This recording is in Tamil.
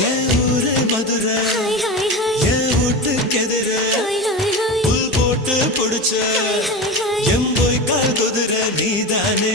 என் ஊரு மதுரை என் வீட்டுக்கு எதிர புல் போட்டு பிடிச்ச எம் போய் கால் குதிரை நீதானே